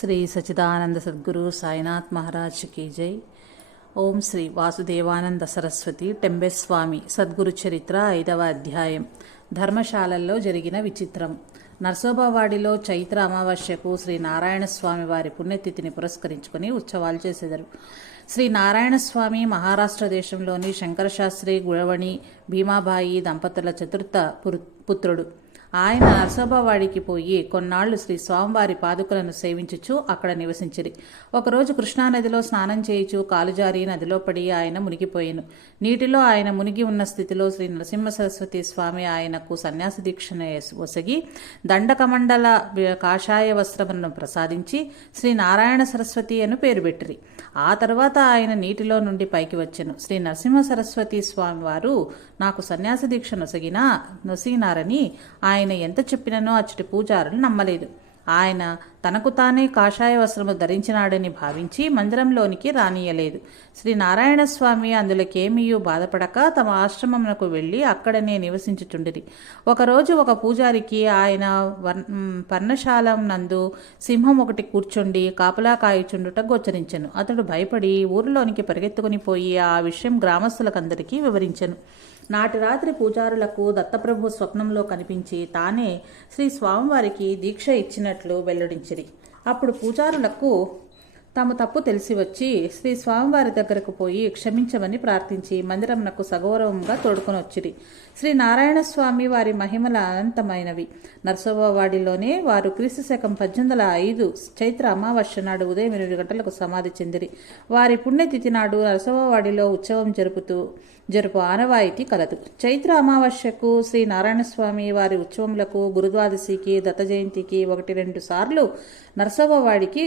శ్రీ సచిదానంద సద్గురు సాయినాథ్ మహారాజ్ కీ జై. ఓం శ్రీ వాసుదేవానంద సరస్వతి టెంబెస్వామి సద్గురు చరిత్ర ఐదవ అధ్యాయం. ధర్మశాలల్లో జరిగిన విచిత్రం. నర్సోబావాడిలో చైత్ర అమావాస్యకు శ్రీ నారాయణ స్వామి వారి పుణ్యతిథిని పురస్కరించుకుని ఉత్సవాలు చేసేదారు. శ్రీ నారాయణ స్వామి మహారాష్ట్ర దేశంలోని శంకరశాస్త్రి గుళవణి భీమాబాయి దంపతుల చతుర్థ పురు- పుత్రుడు. ఆయన నరసోబావాడికి పోయి కొన్నాళ్ళు శ్రీ స్వామివారి పాదుకలను సేవించుచు అక్కడ నివసించిరి. ఒకరోజు కృష్ణానదిలో స్నానం చేయుచు కాలుజారి నదిలో పడి ఆయన మునిగిపోయాను. నీటిలో ఆయన మునిగి ఉన్న స్థితిలో శ్రీ నరసింహ సరస్వతి స్వామి ఆయనకు సన్యాస దీక్షను ఒసగి దండకమండల కాషాయ వస్త్రములను ప్రసాదించి శ్రీ నారాయణ సరస్వతి అని పేరు పెట్టిరి. ఆ తర్వాత ఆయన నీటిలో నుండి పైకి వచ్చెను. శ్రీ నరసింహ సరస్వతి స్వామి వారు నాకు సన్యాస దీక్ష నొసగినా నొసిగినారని ఆయన ఆయన ఎంత చెప్పిననో అచ్చటి పూజారులు నమ్మలేదు. ఆయన తనకు తానే కాషాయ వస్త్రము ధరించినాడని భావించి మందిరంలోనికి రానియలేదు. శ్రీ నారాయణస్వామి అందులోకేమీయూ బాధపడక తమ ఆశ్రమమునకు వెళ్ళి అక్కడనే నివసించుచుండిరి. ఒకరోజు ఒక పూజారికి ఆయన పర్ణశాలం నందు సింహం ఒకటి కూర్చుండి కాపలా కాయుచుండుట గోచరించను. అతడు భయపడి ఊరిలోనికి పరిగెత్తుకుని పోయి ఆ విషయం గ్రామస్తులకందరికీ వివరించను. నాటి రాత్రి పూజారులకు దత్తప్రభు స్వప్నంలో కనిపించి తానే శ్రీ స్వామివారికి దీక్ష ఇచ్చినట్లు వెల్లడించిరి. అప్పుడు పూజారులకు తాము తప్పు తెలిసి వచ్చి శ్రీ స్వామివారి దగ్గరకు పోయి క్షమించమని ప్రార్థించి మందిరంనకు సగౌరవంగా తోడుకొని వచ్చిరి. శ్రీ నారాయణ స్వామి వారి మహిమల అనంతమైనవి. నరసోబవాడిలోనే వారు క్రీస్తు శకం పద్దెనిమిది వందల ఐదు చైత్ర అమావాస్య నాడు ఉదయం ఎనిమిది గంటలకు సమాధి చెందిరి. వారి పుణ్యతిథి నాడు నరసోబవాడిలో ఉత్సవం జరుపుతూ జరుపు ఆనవాయితీ కలదు. చైత్ర అమావాస్యకు శ్రీ నారాయణస్వామి వారి ఉత్సవములకు గురుద్వాదశికి దత్త జయంతికి ఒకటి రెండు సార్లు నరసోబవాడికి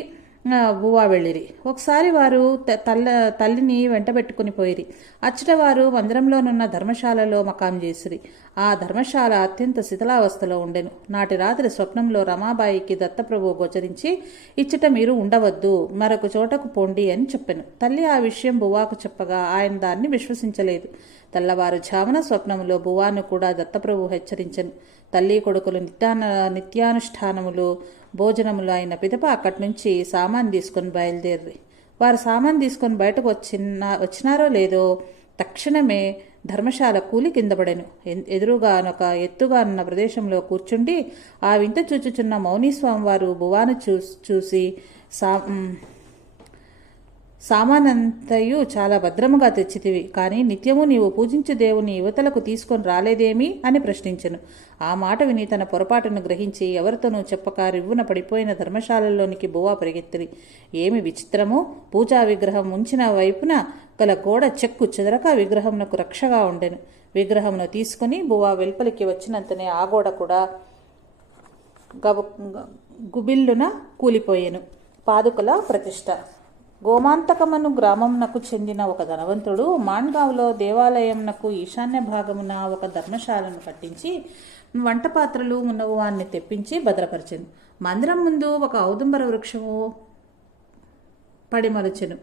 ఆ, వెళ్ళిరి. ఒకసారి వారు తల్ల తల్లిని వెంటబెట్టుకుని పోయిరి. అచ్చట వారు మందిరంలోనున్న ధర్మశాలలో మకాం చేసిరి. ఆ ధర్మశాల అత్యంత శిథిలావస్థలో ఉండెను. నాటి రాత్రి స్వప్నంలో రమాబాయికి దత్తప్రభు గోచరించి ఇచ్చట మీరు ఉండవద్దు మరొక చోటకు పోండి అని చెప్పాను. తల్లి ఆ విషయం బువ్వాకు చెప్పగా ఆయన దాన్ని విశ్వసించలేదు. తెల్లవారు తెల్లవారుజామున స్వప్నంలో బువాను కూడా దత్తప్రభు హెచ్చరించను. తల్లి కొడుకులు నిత్యాన నిత్యానుష్ఠానములు భోజనములు అయిన పిదప అక్కడి నుంచి సామాన్ తీసుకొని బయలుదేరి వారు సామాన్ తీసుకొని బయటకు వచ్చిన వచ్చినారో లేదో తక్షణమే ధర్మశాల కూలి కిందపడెను ఎన్- ఎదురుగా ఒక ఎత్తుగా ఉన్న ప్రదేశంలో కూర్చుండి ఆ వింత చూచుచున్న మౌనీస్వామి వారు భువాను చూ చూసి సా సామానంతయు చాలా భద్రముగా తెచ్చితివి. కానీ నిత్యము నీవు పూజించు దేవుని యువతలకు తీసుకొని రాలేదేమి అని ప్రశ్నించెను. ఆ మాట విని తన పొరపాటును గ్రహించి ఎవరితోనూ చెప్పక రివ్వున పడిపోయిన ధర్మశాలలోనికి బువా పరిగెత్తిరి. ఏమి విచిత్రము పూజా విగ్రహం ఉంచిన వైపున గల గోడ చెక్కు చెదరక విగ్రహంనకు రక్షగా ఉండెను. విగ్రహమును తీసుకుని బువా వెలుపలికి వచ్చినంతనే ఆ గోడ కూడా గబ గుబిల్లున కూలిపోయెను. పాదుకల ప్రతిష్ట. గోమాంతకమను గ్రామంనకు చెందిన ఒక ధనవంతుడు మాన్గావ్లో దేవాలయంనకు ఈశాన్య భాగమున ఒక ధర్మశాలను కట్టించి వంట పాత్రలు మున్నగు తెప్పించి భద్రపరిచెను. మందిరం ముందు ఒక ఔదుంబర వృక్షము పడిమలచెను.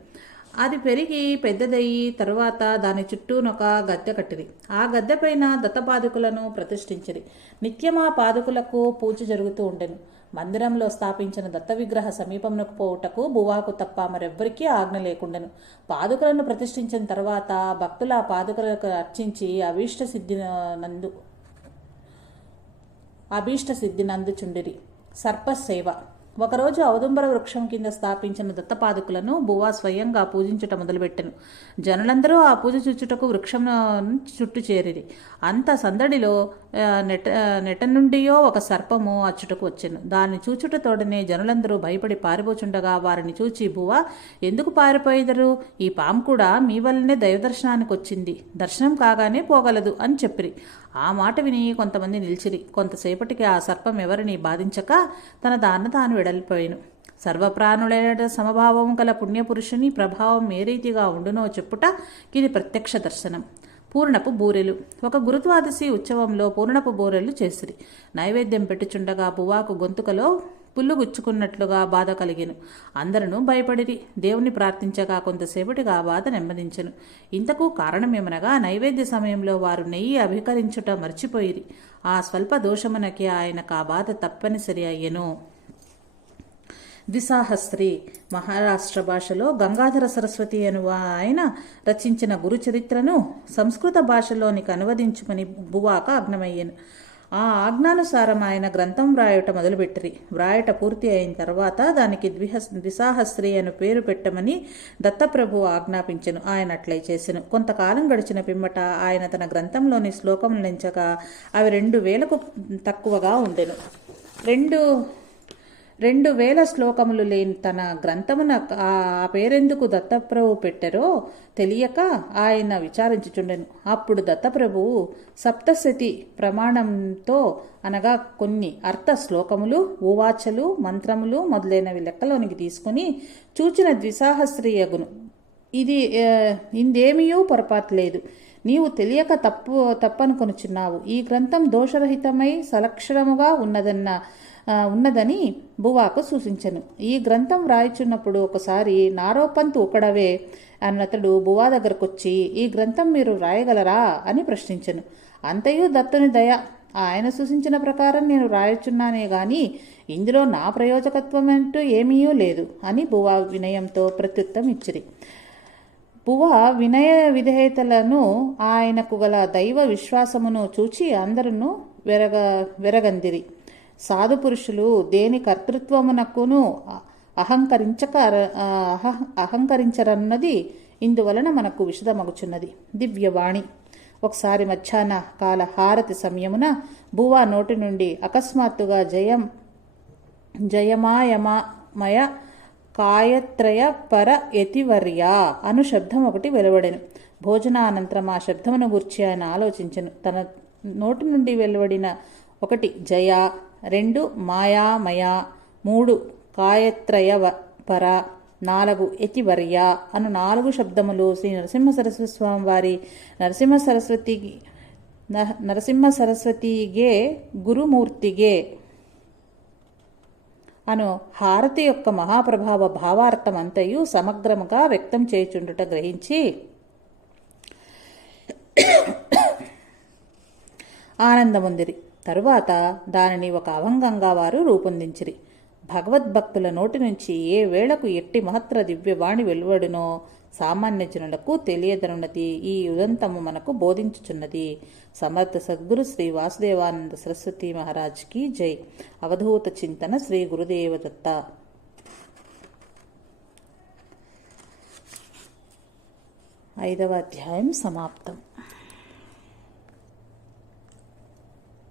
అది పెరిగి పెద్దదయ్యి తరువాత దాని చుట్టూనొక గద్దె కట్టిరి. ఆ గద్దెపైన దత్తపాదుకులను ప్రతిష్ఠించిరి. నిత్యం ఆ పాదుకులకు పూజ జరుగుతూ ఉండెను. మందిరంలో స్థాపించిన దత్త విగ్రహ సమీపమునకు పోవుటకు బువాకు తప్ప మరెవ్వరికీ ఆజ్ఞ లేకుండెను. పాదుకలను ప్రతిష్ఠించిన తర్వాత భక్తుల ఆ పాదుకలకు అర్చించి అభీష్ట సిద్ధి నందు అభీష్ట సిద్ధి నందుచుండిరి. సర్పసేవ. ఒకరోజు ఔదుంబర వృక్షం కింద స్థాపించిన దత్తపాదుకులను బువా స్వయంగా పూజించుట మొదలుపెట్టెను. జనులందరూ ఆ పూజ చూచుటకు వృక్షం చుట్టూ చేరిరి. అంత సందడిలో నెట నెట నుండియో ఒక సర్పము అచ్చుటకు వచ్చెను. దాన్ని చూచుటతోడనే జనులందరూ భయపడి పారిపోచుండగా వారిని చూచి బువ ఎందుకు పారిపోయేదరు? ఈ పాము కూడా మీ వల్లనే దైవదర్శనానికి వచ్చింది. దర్శనం కాగానే పోగలదు అని చెప్పిరి. ఆ మాట విని కొంతమంది నిలిచిరి. కొంతసేపటికి ఆ సర్పం ఎవరిని బాధించక తన దాన్న తాను వెడలిపోయిను. సర్వప్రాణులైన సమభావం గల పుణ్యపురుషుని ప్రభావం ఏ రీతిగా ఉండునో చెప్పుట ఇది ప్రత్యక్ష దర్శనం. పూర్ణపు బూరెలు. ఒక గురుద్వాదశి ఉత్సవంలో పూర్ణపు బూరెలు చేసిరి. నైవేద్యం పెట్టుచుండగా బువాకు గొంతుకలో పుల్లు గుచ్చుకున్నట్లుగా బాధ కలిగెను. అందరూ భయపడిరి. దేవుని ప్రార్థించగా కొంతసేపటిగా ఆ బాధ నెమ్మదించెను. ఇంతకు కారణమేమనగా నైవేద్య సమయంలో వారు నెయ్యి అభికరించుట మర్చిపోయిరి. ఆ స్వల్ప దోషమునకి ఆయనకు ఆ బాధ తప్పనిసరి అయ్యెను. ద్విసాహస్రి మహారాష్ట్ర భాషలో గంగాధర సరస్వతి అను ఆయన రచించిన గురు చరిత్రను సంస్కృత భాషలోనికి అనువదించుకుని బువాక అగ్నమయ్యాను ఆ ఆజ్ఞానుసారం ఆయన గ్రంథం వ్రాయట మొదలుపెట్టిరి. వ్రాయట పూర్తి అయిన తర్వాత దానికి ద్విహ ద్విసాహస్త్రి అను పేరు పెట్టమని దత్తప్రభు ఆజ్ఞాపించెను. ఆయన అట్లే చేసెను. కొంతకాలం గడిచిన పిమ్మట ఆయన తన గ్రంథంలోని శ్లోకములు నించగా అవి రెండు వేలకు తక్కువగా ఉండెను. రెండు రెండు వేల శ్లోకములు లేని తన గ్రంథమున ఆ పేరెందుకు దత్తప్రభు పెట్టారో తెలియక ఆయన విచారించుచుండెను. అప్పుడు దత్తప్రభువు సప్తశతి ప్రమాణంతో అనగా కొన్ని అర్థ శ్లోకములు ఉవాచలు మంత్రములు మొదలైనవి లెక్కలోనికి తీసుకుని చూచిన ద్విసాహస్రీయగును ఇది ఆ, ఇందేమీయూ పొరపాటు లేదు. నీవు తెలియక తప్పు తప్పనుకొనుచున్నావు ఈ గ్రంథం దోషరహితమై సలక్షణముగా ఉన్నదన్న ఉన్నదని బువాకు సూచించను. ఈ గ్రంథం రాయిచున్నప్పుడు ఒకసారి నారోపంత్ ఒకడవే అన్నతడు బువా దగ్గరకొచ్చి ఈ గ్రంథం మీరు రాయగలరా అని ప్రశ్నించెను. అంతయు దత్తుని దయ. ఆయన సూచించిన ప్రకారం నేను రాయచున్నానే గాని ఇందులో నా ప్రయోజకత్వం అంటూ ఏమీ లేదు అని బువా వినయంతో ప్రత్యుత్తం ఇచ్చిరి పువ్వ వినయ విధేయతలను ఆయనకు గల దైవ విశ్వాసమును చూచి అందరును వెరగ వెరగందిరి. సాధు పురుషులు దేని కర్తృత్వమునకును అహంకరించక అహ అహంకరించరన్నది ఇందువలన మనకు విషదమగుచున్నది దివ్యవాణి. ఒకసారి మధ్యాహ్న కాల హారతి సమయమున భువా నోటి నుండి అకస్మాత్తుగా జయం జయమాయమయ కాయత్రయ పర యతివర్య అను శబ్దం ఒకటి వెలువడెను. భోజనానంతరం ఆ శబ్దమును గుర్చి ఆయన ఆలోచించను. తన నోటి నుండి వెలువడిన ఒకటి జయ రెండు మాయామయ మూడు కాయత్రయ పర నాలుగు యతివర్య అను నాలుగు శబ్దములు శ్రీ నరసింహ సరస్వతి స్వామి వారి నరసింహ సరస్వతి నరసింహ సరస్వతిగే గురుమూర్తిగే అను హారతి యొక్క మహాప్రభావ భావార్థమంతయు సమగ్రముగా వ్యక్తం చేయుచుండుట గ్రహించి ఆనందముందిరి. తరువాత దానిని ఒక అభంగంగా వారు రూపొందించిరి. భగవద్భక్తుల నోటి నుంచి ఏ వేళకు ఎట్టి మహత్తర దివ్యవాణి వెలువడునో సామాన్య జనులకు తెలియదనున్నది. ఈ ఉదంతము మనకు బోధించుచున్నది. సమర్థ సద్గురు శ్రీ వాసుదేవానంద సరస్వతి మహారాజ్కి జై. అవధూత చింతన శ్రీ గురుదేవ దత్త ఐదవ అధ్యాయం సమాప్తం.